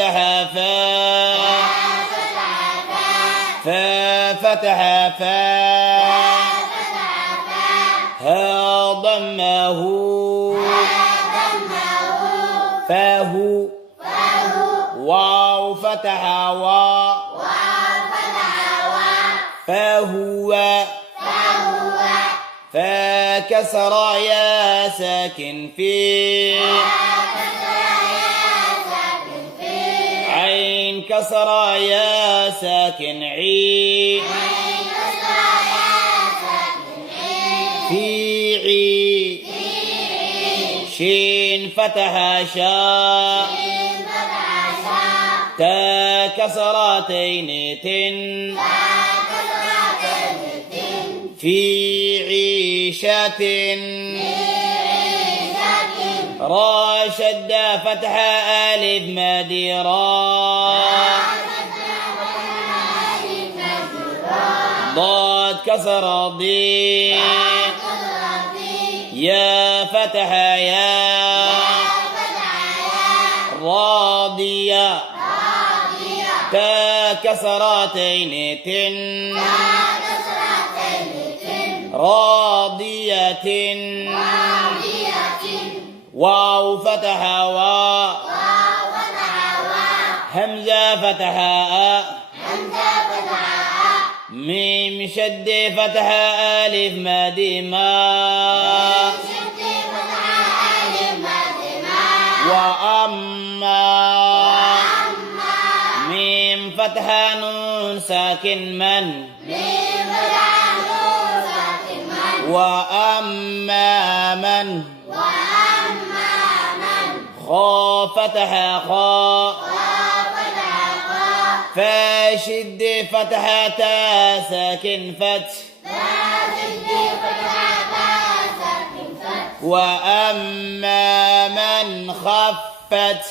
فتح فا فا فتح فا ها ضمه فاه واو فتح وا فهو فكسر يا ساكن في عين كسر يا ساكن عي في عي شين فتح شاء تا كسرتين تن في عيشة را شد فتح ألف مديرا ضاد كسر ضي يا فتح يا راضية تا كسرتين تن راضية واو فتح وا همزة فتح أ ميم شد فتح ألف مد ما وأما ميم فتح نون ساكن من وأما من خا فتح خا فاشد فتح تا ساكن فتح وأما من خفت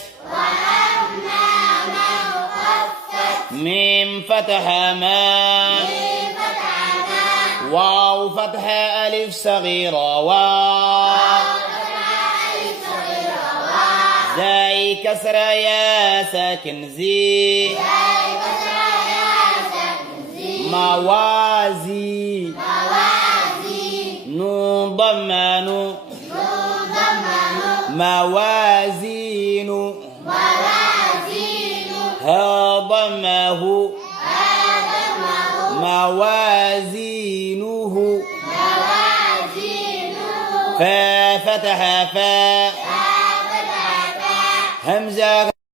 ميم فتح ما واو فتح ألف صغيرة واو زاي كسر يا ساكن زي موازي نون ضمان موازين ها ضمه موازينه فا فتح فا همزة